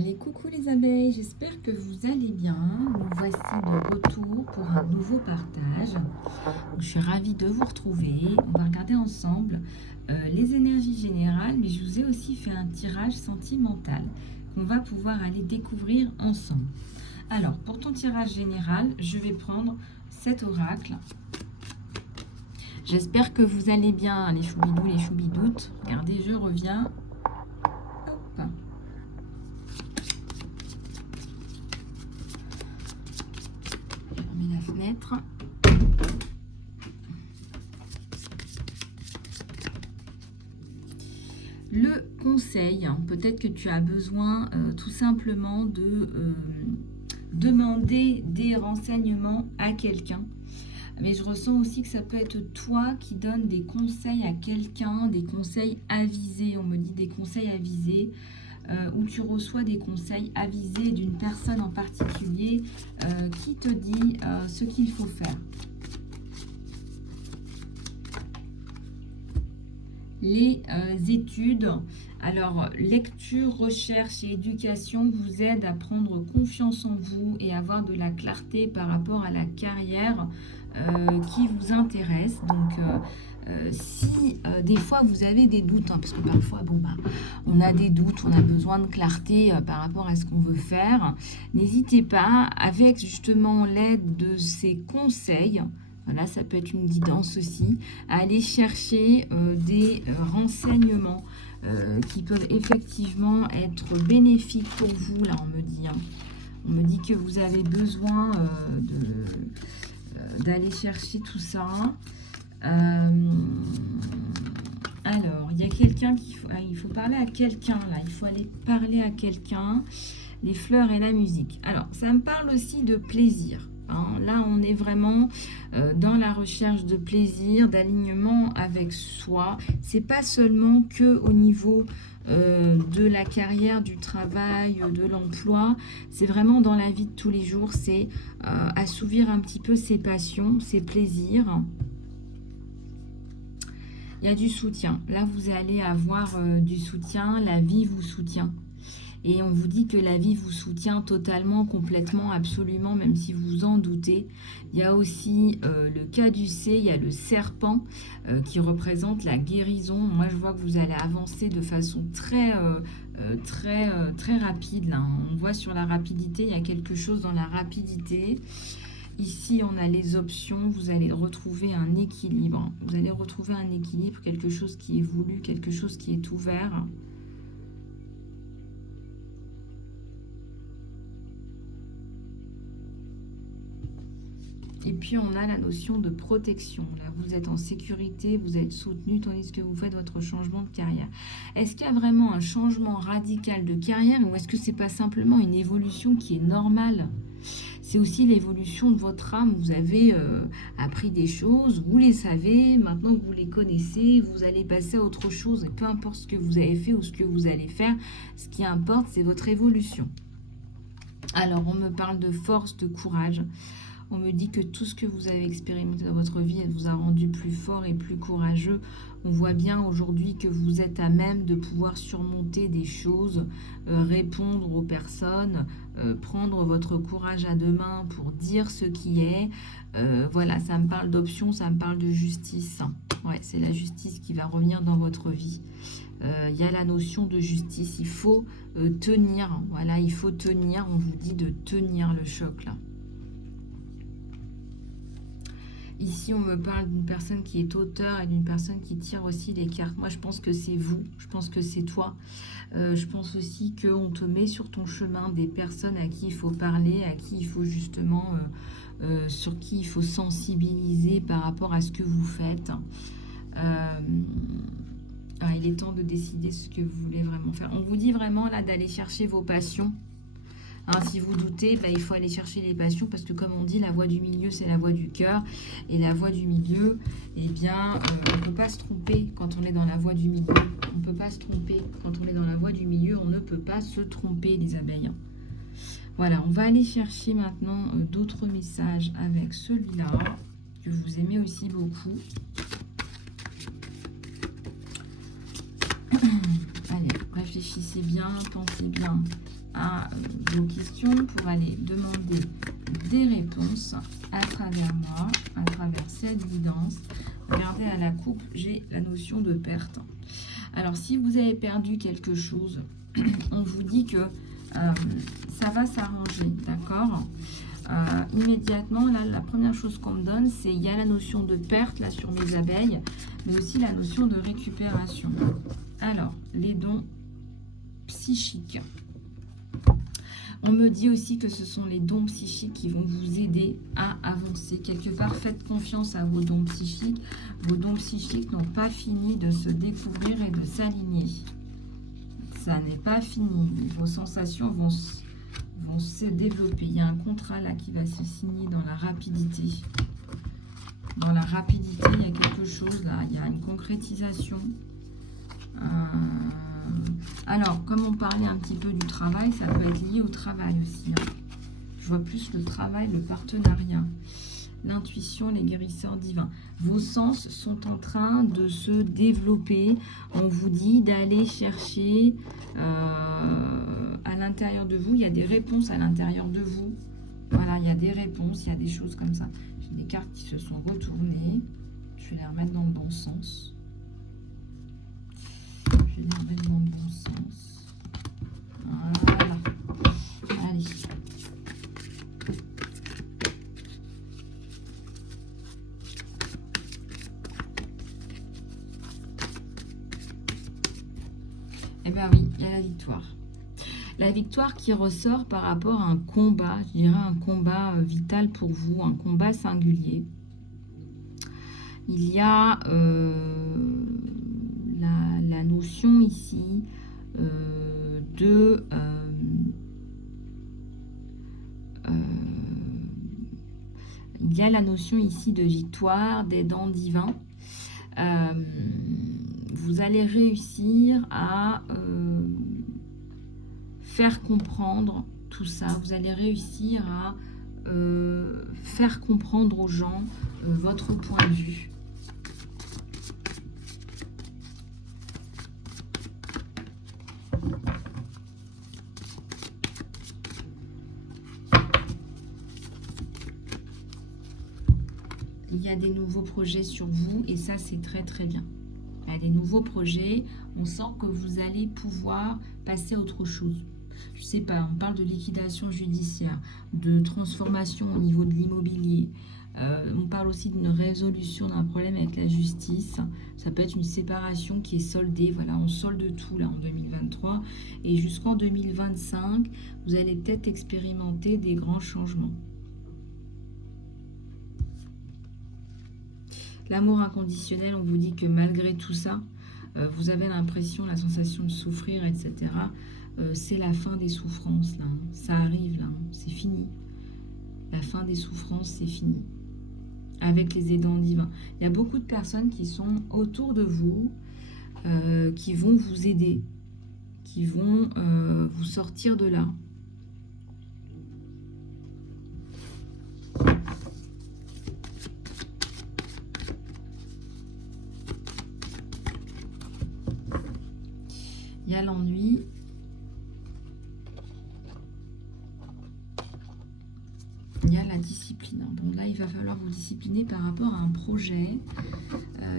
Allez, coucou les abeilles, j'espère que vous allez bien. Nous voici de retour pour un nouveau partage. Je suis ravie de vous retrouver. On va regarder ensemble les énergies générales, mais je vous ai aussi fait un tirage sentimental qu'on va pouvoir aller découvrir ensemble. Alors, pour ton tirage général, je vais prendre cet oracle. J'espère que vous allez bien, les choubidous, les choubidoutes. Regardez, je reviens. Hop. La fenêtre. Le conseil, peut-être que tu as besoin tout simplement de demander des renseignements à quelqu'un. Mais je ressens aussi que ça peut être toi qui donne des conseils à quelqu'un, des conseils avisés. On me dit des conseils avisés. Où tu reçois des conseils avisés d'une personne en particulier qui te dit ce qu'il faut faire. Les études, alors lecture, recherche et éducation vous aident à prendre confiance en vous et avoir de la clarté par rapport à la carrière qui vous intéresse. Donc si des fois vous avez des doutes, parce que parfois on a des doutes, on a besoin de clarté par rapport à ce qu'on veut faire, n'hésitez pas, avec justement l'aide de ces conseils, voilà, ça peut être une guidance aussi, à aller chercher des renseignements qui peuvent effectivement être bénéfiques pour vous. Là, on me dit que vous avez besoin d'aller chercher tout ça. Alors, il y a quelqu'un il faut parler à quelqu'un, là. Il faut aller parler à quelqu'un. Les fleurs et la musique. Alors, ça me parle aussi de plaisir. Là, on est vraiment dans la recherche de plaisir, d'alignement avec soi. C'est pas seulement que au niveau de la carrière, du travail, de l'emploi. C'est vraiment dans la vie de tous les jours. C'est assouvir un petit peu ses passions, ses plaisirs. Il y a du soutien. Là, vous allez avoir du soutien. La vie vous soutient. Et on vous dit que la vie vous soutient totalement, complètement, absolument, même si vous en doutez. Il y a aussi le caducée, il y a le serpent qui représente la guérison. Moi, je vois que vous allez avancer de façon très rapide. Là. On voit sur la rapidité, il y a quelque chose dans la rapidité. Ici, on a les options, vous allez retrouver un équilibre. Vous allez retrouver un équilibre, quelque chose qui est voulu, quelque chose qui est ouvert. Et puis, on a la notion de protection. Là, vous êtes en sécurité, vous êtes soutenu, tandis que vous faites votre changement de carrière. Est-ce qu'il y a vraiment un changement radical de carrière ou est-ce que c'est pas simplement une évolution qui est normale ? C'est aussi l'évolution de votre âme. Vous avez appris des choses, vous les savez, maintenant que vous les connaissez, vous allez passer à autre chose. Et peu importe ce que vous avez fait ou ce que vous allez faire, ce qui importe, c'est votre évolution. Alors, on me parle de force, de courage. On me dit que tout ce que vous avez expérimenté dans votre vie, elle vous a rendu plus fort et plus courageux. On voit bien aujourd'hui que vous êtes à même de pouvoir surmonter des choses, répondre aux personnes, prendre votre courage à deux mains pour dire ce qui est. Voilà, ça me parle d'options, ça me parle de justice. Ouais, c'est la justice qui va revenir dans votre vie. Il y a la notion de justice. Il faut tenir. Voilà, il faut tenir. On vous dit de tenir le choc, là. Ici, on me parle d'une personne qui est auteur et d'une personne qui tire aussi les cartes. Moi, je pense que c'est vous. Je pense que c'est toi. Je pense aussi qu'on te met sur ton chemin des personnes à qui il faut parler, à qui il faut justement, sur qui il faut sensibiliser par rapport à ce que vous faites. Il est temps de décider ce que vous voulez vraiment faire. On vous dit vraiment là d'aller chercher vos passions. Si vous doutez, il faut aller chercher les passions parce que comme on dit, la voie du milieu, c'est la voie du cœur. Et la voie du milieu, on ne peut pas se tromper quand on est dans la voie du milieu. On ne peut pas se tromper quand on est dans la voie du milieu. On ne peut pas se tromper, les abeilles. Voilà, on va aller chercher maintenant d'autres messages avec celui-là, que vous aimez aussi beaucoup. Allez, réfléchissez bien, pensez bien. à vos questions, pour aller demander des réponses à travers moi, à travers cette guidance. Regardez, à la coupe, j'ai la notion de perte. Alors, si vous avez perdu quelque chose, on vous dit que ça va s'arranger, d'accord? Immédiatement, là, la première chose qu'on me donne, c'est il y a la notion de perte, là, sur mes abeilles, mais aussi la notion de récupération. Alors, les dons psychiques. On me dit aussi que ce sont les dons psychiques qui vont vous aider à avancer. Quelque part, faites confiance à vos dons psychiques. Vos dons psychiques n'ont pas fini de se découvrir et de s'aligner. Ça n'est pas fini. Vos sensations vont se développer. Il y a un contrat là qui va se signer dans la rapidité. Dans la rapidité, il y a quelque chose là. Il y a une concrétisation. Alors, comme on parlait un petit peu du travail, ça peut être lié au travail aussi. Hein. Je vois plus le travail, le partenariat, l'intuition, les guérisseurs divins. Vos sens sont en train de se développer. On vous dit d'aller chercher à l'intérieur de vous. Il y a des réponses à l'intérieur de vous. Voilà, il y a des réponses, il y a des choses comme ça. J'ai des cartes qui se sont retournées. Je vais les remettre dans le bon sens. Je vais les remettre dans le bon sens. Voilà. Allez. Eh bien oui, il y a la victoire. La victoire qui ressort par rapport à un combat, je dirais un combat vital pour vous, un combat singulier. Il y a la notion ici il y a la notion ici de victoire, d'aidant divin. Vous allez réussir à faire comprendre tout ça. Vous allez réussir à faire comprendre aux gens votre point de vue. Il y a des nouveaux projets sur vous et ça, c'est très très bien. Il y a des nouveaux projets. On sent que vous allez pouvoir passer à autre chose. Je ne sais pas, on parle de liquidation judiciaire, de transformation au niveau de l'immobilier. On parle aussi d'une résolution d'un problème avec la justice. Ça peut être une séparation qui est soldée. Voilà, on solde tout là en 2023. Et jusqu'en 2025, vous allez peut-être expérimenter des grands changements. L'amour inconditionnel, on vous dit que malgré tout ça, vous avez l'impression, la sensation de souffrir, etc. C'est la fin des souffrances, là. Ça arrive, là. C'est fini. La fin des souffrances, c'est fini. Avec les aidants divins. Il y a beaucoup de personnes qui sont autour de vous, qui vont vous aider, qui vont vous sortir de là. Il y a l'ennui. Il y a la discipline. Donc là, il va falloir vous discipliner par rapport à un projet.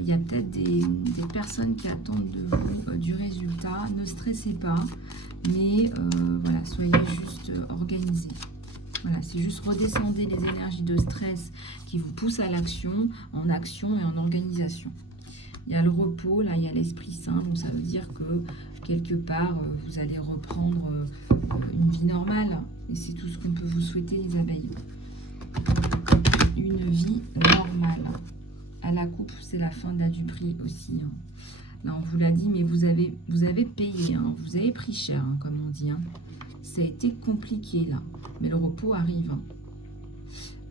Il y a peut-être des personnes qui attendent de vous du résultat. Ne stressez pas, mais voilà, soyez juste organisés. Voilà, c'est juste redescendez les énergies de stress qui vous poussent à l'action, en action et en organisation. Il y a le repos, là, il y a l'Esprit Saint, donc ça veut dire que quelque part, vous allez reprendre une vie normale. Et c'est tout ce qu'on peut vous souhaiter, les abeilles. Une vie normale. À la coupe, c'est la fin de la duperie aussi. Hein. Là, on vous l'a dit, mais vous avez payé. Hein. Vous avez pris cher, hein, comme on dit. Hein. Ça a été compliqué, là. Mais le repos arrive. Hein.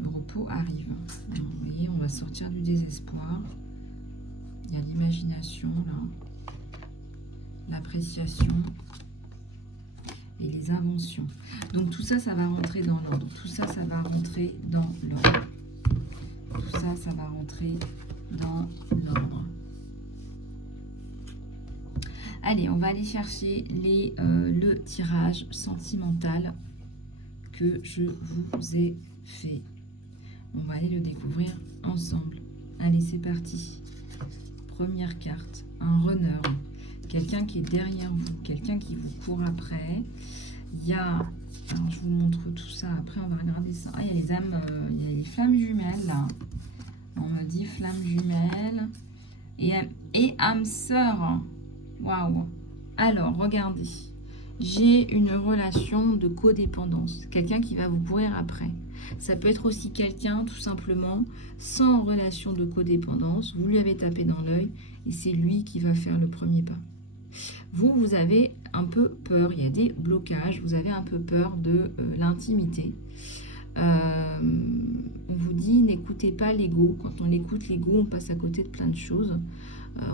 Le repos arrive. Alors, vous voyez, on va sortir du désespoir. Il y a l'imagination, là. L'appréciation. Et les inventions. Donc tout ça, ça va rentrer dans l'ordre. Tout ça, ça va rentrer dans l'ordre. Tout ça, ça va rentrer dans l'ordre. Allez, on va aller chercher le tirage sentimental que je vous ai fait. On va aller le découvrir ensemble. Allez, c'est parti. Première carte, un runner. Quelqu'un qui est derrière vous, quelqu'un qui vous court après. Il y a, alors je vous montre tout ça, après on va regarder ça. Ah, il y a les âmes, il y a les flammes jumelles là. On me dit flammes jumelles et âme sœur. Waouh. Alors, regardez. J'ai une relation de codépendance. Quelqu'un qui va vous courir après. Ça peut être aussi quelqu'un, tout simplement, sans relation de codépendance. Vous lui avez tapé dans l'œil et c'est lui qui va faire le premier pas. Vous avez un peu peur. Il y a des blocages. Vous avez un peu peur de l'intimité. On vous dit, n'écoutez pas l'ego. Quand on écoute l'ego, on passe à côté de plein de choses.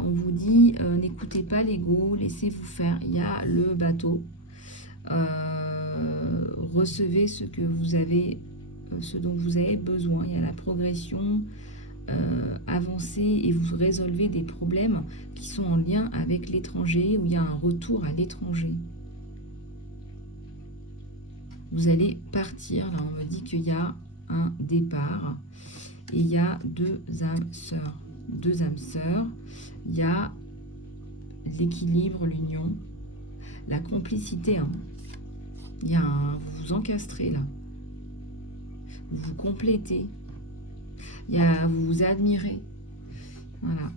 On vous dit, n'écoutez pas l'ego, laissez-vous faire. Il y a le bateau. Recevez ce que vous avez, ce dont vous avez besoin. Il y a la progression, avancez et vous résolvez des problèmes qui sont en lien avec l'étranger, où il y a un retour à l'étranger. Vous allez partir. Là, on me dit qu'il y a un départ et il y a deux âmes sœurs. Deux âmes sœurs. Il y a l'équilibre, l'union, la complicité. Hein. Il y a un, vous vous encastrez là. Vous vous complétez. Il y a, vous vous admirez. Voilà.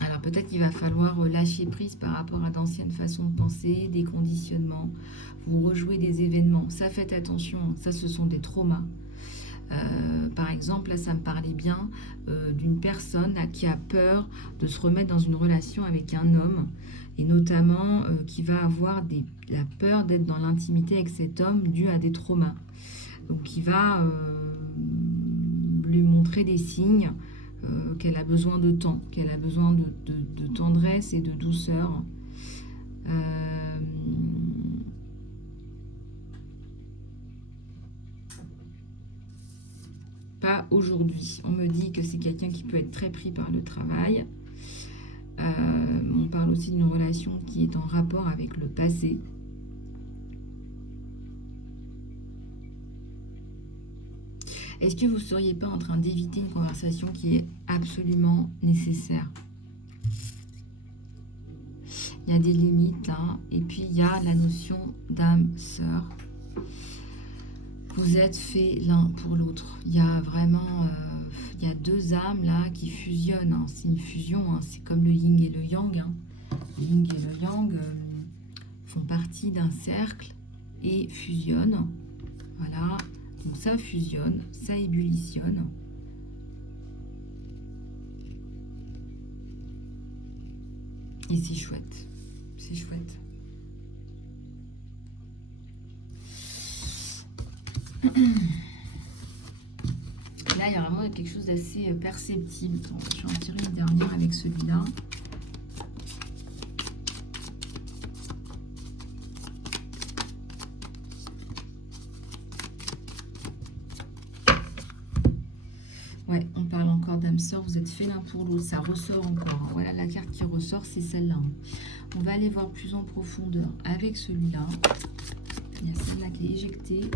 Alors peut-être qu'il va falloir lâcher prise par rapport à d'anciennes façons de penser, des conditionnements. Vous rejouez des événements. Ça, faites attention. Ça, ce sont des traumas. Par exemple, là, ça me parlait bien d'une personne là, qui a peur de se remettre dans une relation avec un homme et notamment qui va avoir la peur d'être dans l'intimité avec cet homme dû à des traumas. Donc, qui va lui montrer des signes qu'elle a besoin de temps, qu'elle a besoin de tendresse et de douceur. Pas aujourd'hui. On me dit que c'est quelqu'un qui peut être très pris par le travail. On parle aussi d'une relation qui est en rapport avec le passé. Est-ce que vous ne seriez pas en train d'éviter une conversation qui est absolument nécessaire? Il y a des limites là. Et puis il y a la notion d'âme-sœur. Vous êtes faits l'un pour l'autre. Il y a vraiment il y a deux âmes là qui fusionnent. Hein. C'est une fusion. Hein. C'est comme le yin et le yang. Hein. Le yin et le yang font partie d'un cercle et fusionnent. Voilà. Donc ça fusionne, ça ébullitionne. Et c'est chouette. C'est chouette. Là, il y a vraiment quelque chose d'assez perceptible. Attends, je vais en tirer une dernière avec celui-là. Ouais, on parle encore d'âme sœur, vous êtes fait l'un pour l'autre, ça ressort encore. Voilà, la carte qui ressort, c'est celle-là. On va aller voir plus en profondeur avec celui-là. Il y a celle-là qui est éjectée.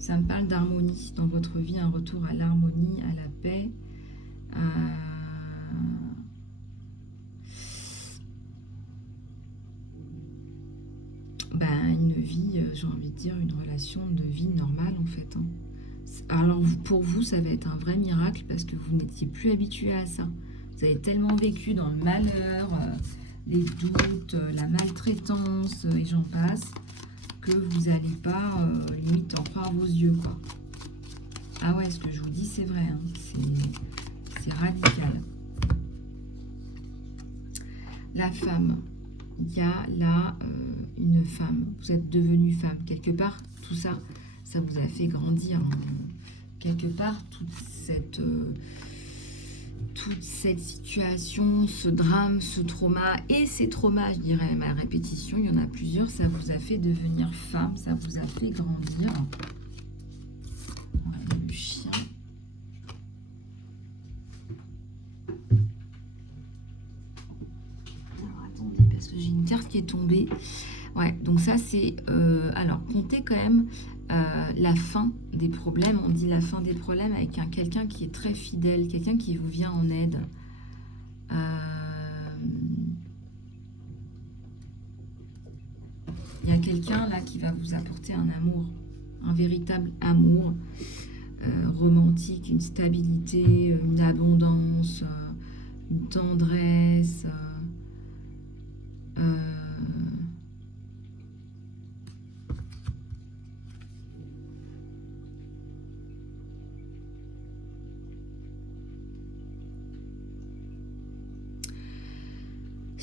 Ça me parle d'harmonie dans votre vie, un retour à l'harmonie, à la paix. Une vie, j'ai envie de dire, une relation de vie normale en fait. Hein. Alors pour vous, ça va être un vrai miracle parce que vous n'étiez plus habitué à ça. Vous avez tellement vécu dans le malheur, les doutes, la maltraitance et j'en passe, que vous n'allez pas limite en croire vos yeux, quoi. Ah ouais, ce que je vous dis, c'est vrai. Hein. C'est radical. La femme. Il y a là une femme. Vous êtes devenue femme. Quelque part, tout ça, ça vous a fait grandir. Hein. Quelque part, toute cette situation, ce drame, ce trauma et ces traumas, je dirais, ma répétition, il y en a plusieurs, ça vous a fait devenir femme, ça vous a fait grandir. Ouais, le chien. Alors attendez, parce que Ouais, donc ça c'est... alors, comptez quand même la fin des problèmes. On dit la fin des problèmes avec quelqu'un qui est très fidèle, quelqu'un qui vous vient en aide. Il y a quelqu'un là qui va vous apporter un amour, un véritable amour romantique, une stabilité, une abondance, une tendresse.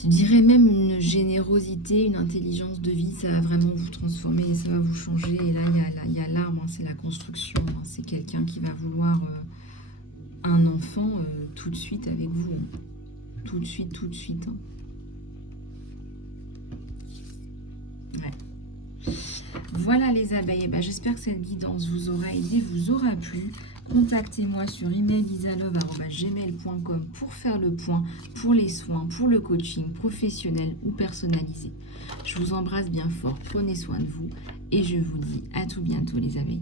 Je dirais même une générosité, une intelligence de vie, ça va vraiment vous transformer, ça va vous changer. Et là, il y a l'arbre, hein, c'est la construction, hein, c'est quelqu'un qui va vouloir un enfant tout de suite avec vous. Hein. Tout de suite, tout de suite. Hein. Ouais. Voilà les abeilles, ben, j'espère que cette guidance vous aura aidé, vous aura plu. Contactez-moi sur email.isalove@gmail.com pour faire le point, pour les soins, pour le coaching professionnel ou personnalisé. Je vous embrasse bien fort, prenez soin de vous et je vous dis à tout bientôt les abeilles.